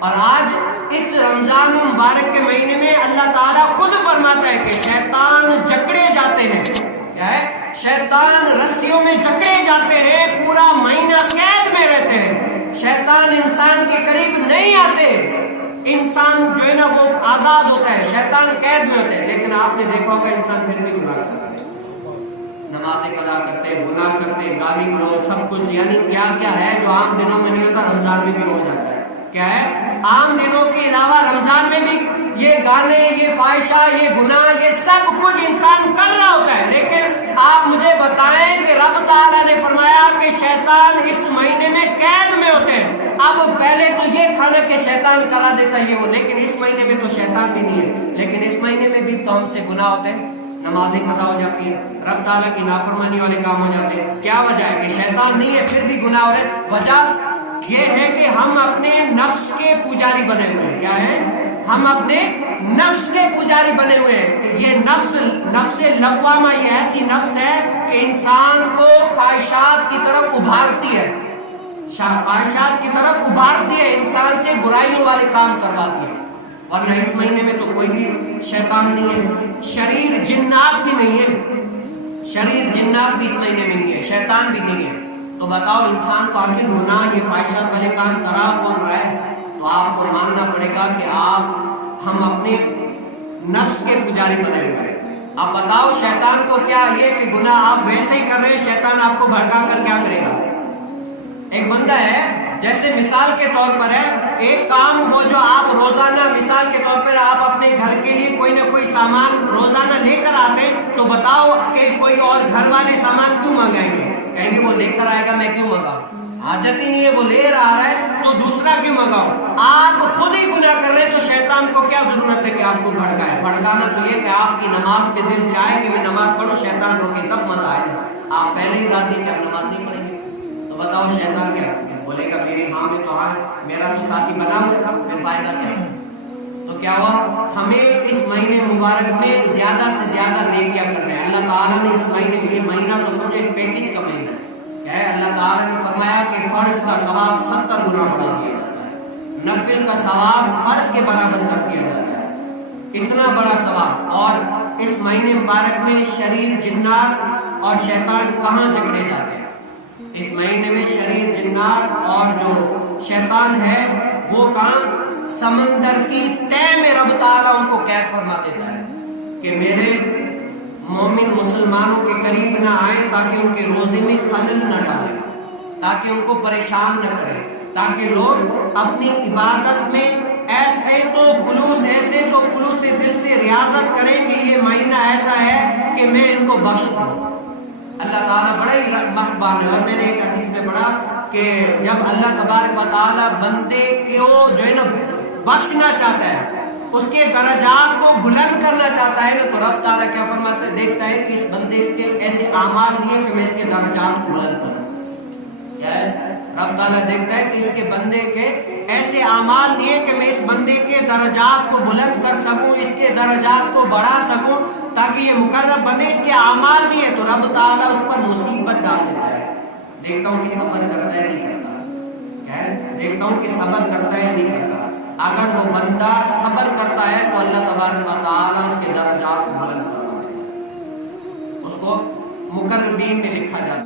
اور آج اس رمضان مبارک کے مہینے میں اللہ تعالیٰ خود فرماتا ہے کہ شیطان جکڑے جاتے ہیں. کیا ہے؟ شیطان رسیوں میں جکڑے جاتے ہیں، پورا مہینہ قید میں رہتے ہیں. شیطان انسان کے قریب نہیں آتے. انسان جو ہے نا وہ آزاد ہوتا ہے، شیطان قید میں ہوتا ہے. لیکن آپ نے دیکھا ہوگا انسان پھر بھی گناہ کرتا ہے، نمازیں قضا کرتے ہیں، گناہ کرتے ہیں، گالی گلوچ سب کچھ. یعنی کیا کیا ہے جو عام دنوں میں نہیں ہوتا رمضان میں بھی ہو جاتا ہے. کیا ہے؟ عام دنوں کے علاوہ رمضان میں بھی یہ گانے، یہ فاحشہ، یہ گناہ، یہ سب کچھ انسان کر رہا ہوتا ہے. لیکن آپ مجھے بتائیں کہ رب تعالیٰ نے فرمایا کہ شیطان اس مہینے میں قید میں ہوتے ہیں. اب پہلے تو یہ تھا نا کہ شیطان کرا دیتا یہ وہ، لیکن اس مہینے میں تو شیطان بھی نہیں ہے. لیکن اس مہینے میں بھی تو ہم سے گناہ ہوتے ہیں، نمازیں قضا ہو جاتی ہیں، رب تعالیٰ کی نافرمانی والے کام ہو جاتے ہیں. کیا وجہ ہے کہ شیطان نہیں ہے پھر بھی گناہ ہو رہے؟ وجہ یہ ہے کہ ہم اپنے نفس کے پجاری بنے ہوئے ہیں. کیا ہے؟ ہم اپنے نفس کے پجاری بنے ہوئے ہیں. یہ نفس لوامہ یہ ایسی نفس ہے کہ انسان کو خواہشات کی طرف ابھارتی ہے، خواہشات کی طرف ابھارتی ہے، انسان سے برائیوں والے کام کرواتی ہے. ورنہ اس مہینے میں تو کوئی بھی شیطان نہیں ہے، شریر جنات بھی نہیں ہے، شریر جنات بھی اس مہینے میں نہیں ہے، شیطان بھی نہیں ہے. تو بتاؤ انسان کو آخر گناہ یہ خواہشات والے کام کرا کون رہا ہے؟ تو آپ کو ماننا پڑے گا کہ ہم اپنے نفس کے پجاری بنے ہوئے ہیں. اب بتاؤ شیطان کو کیا یہ کہ گناہ آپ ویسے ہی کر رہے ہیں، شیطان آپ کو بھڑکا کر کیا کرے گا؟ ایک بندہ ہے، جیسے مثال کے طور پر ہے ایک کام وہ جو آپ روزانہ مثال کے طور پر آپ اپنے گھر کے لیے کوئی نہ کوئی سامان روزانہ لے کر آتے ہیں، تو بتاؤ کہ کوئی اور گھر والے سامان کیوں منگائیں گے؟ کہیں گے وہ لے کر آئے گا میں کیوں منگاؤں، حاجت ہی نہیں ہے، وہ لے رہا ہے تو دوسرا کیوں منگاؤ؟ آپ خود ہی گناہ کر رہے ہیں تو شیطان کو کیا ضرورت ہے کہ آپ کو بھڑکائے؟ بھڑکانا تو یہ کہ آپ کی نماز پہ دل چاہے کہ میں نماز پڑھوں، شیطان روکے تب مزہ آئے. آپ پہلے ہی راضی کہ آپ نماز نہیں پڑھیں گے تو بتاؤ شیطان کیا بولے گا؟ میری ہاں میں تو ہاں، میرا تو ساتھی بنا ہوا تھا، پھر فائدہ کیا ہے؟ تو کیا ہوا؟ ہمیں اس مہینے مبارک میں زیادہ سے زیادہ نیکیاں کرنا ہے. اللہ تعالیٰ نے اس مہینے، یہ مہینہ تو سمجھے ایک پیکج کا مہینہ ہے. اللہ تعالیٰ نے فرمایا کہ فرض کا ثواب 70 گنا بڑھا دیا جاتا ہے، نفل کا ثواب فرض کے برابر کر دیا جاتا ہے. اتنا بڑا ثواب. اور اس مہینے مبارک میں شریر جنات اور شیطان کہاں جکڑے جاتے ہیں؟ اس مہینے میں شریر جنات اور جو شیطان ہے وہ کہاں؟ سمندر کی تہ میں رب تعالیٰ ان کو قید فرما دیتا ہے کہ میرے مومن مسلمانوں کے قریب نہ آئیں تاکہ ان کے روزے میں خلل نہ ڈالیں، تاکہ ان کو پریشان نہ کریں، تاکہ لوگ اپنی عبادت میں ایسے تو خلوص دل سے ریاضت کریں کہ یہ مہینہ ایسا ہے کہ میں ان کو بخش دوں. اللہ تعالیٰ بڑا ہی مہربان ہے. اور میں نے ایک حدیث میں پڑھا کہ جب اللہ تبارک و تعالیٰ بندے کو جو ہے نا بخشنا چاہتا ہے، اس کے درجات کو بلند کرنا چاہتا ہے نا، تو رب تعالیٰ کیا فرماتا ہے؟ دیکھتا ہے کہ اس بندے کے ایسے اعمال دیے کہ میں اس کے درجات کو بلند کروں. کیا ہے؟ رب تعالیٰ دیکھتا ہے کہ اس کے بندے کے ایسے اعمال دیے کہ میں اس بندے کے درجات کو بلند کر سکوں، اس کے درجات کو بڑھا سکوں تاکہ یہ مقرب بنے. اس کے اعمال دیے تو رب تعالیٰ اس پر مصیبت ڈال دیتا ہے. دیکھتا ہوں کہ صبر کرتا ہے نہیں کرتا. کیا ہے؟ دیکھتا ہوں کہ صبر کرتا ہے نہیں کرتا. اگر وہ بندہ صبر کرتا ہے تو اللہ تبارک و تعالیٰ اس کے درجات کو بلند کرتا ہے، اس کو مقربین میں لکھا جاتا ہے.